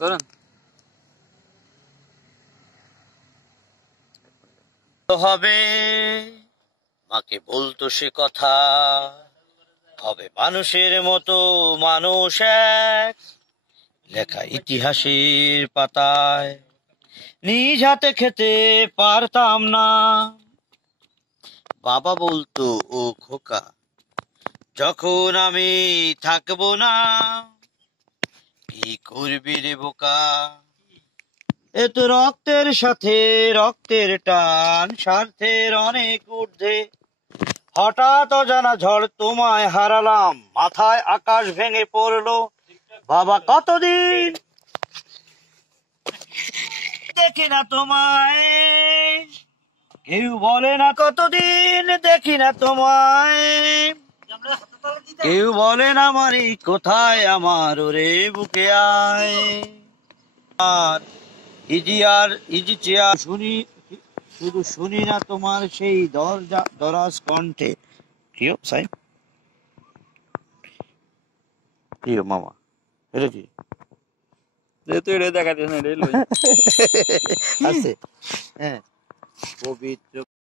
ধরেন হবে মাকে বলতো সে কথা, হবে মানুষের মতো মানুষ এক, লেখা ইতিহাসের পাতায় নিজ হাতে খেতে পারতাম না। বাবা বলতো, ও খোকা, যখন আমি থাকবো না, কি করবি রে বোকা। এ তো রক্তের সাথে রক্তের টান, স্বার্থের অনেক ঊর্ধ্বে, হঠাৎ অজানা ঝড় তোমায় হারালাম, মাথায় আকাশ ভেঙে পড়লো। বাবা কতদিন দেখি না তোমায়, কেউ বলে না কতদিন দেখি না তোমায়, কেউ বলে না মারি কোথায় আমার, ওরে বুকে আয়। আর ইজি চেয়ার শুনি, শুধু শুনি না তোমার সেই দরাজ কণ্ঠে। প্রিয় সাই, প্রিয় মামা, এটা কি যেহেতু এটা দেখা দিস না এটাই লই আছে? হ্যাঁ, পবিত্র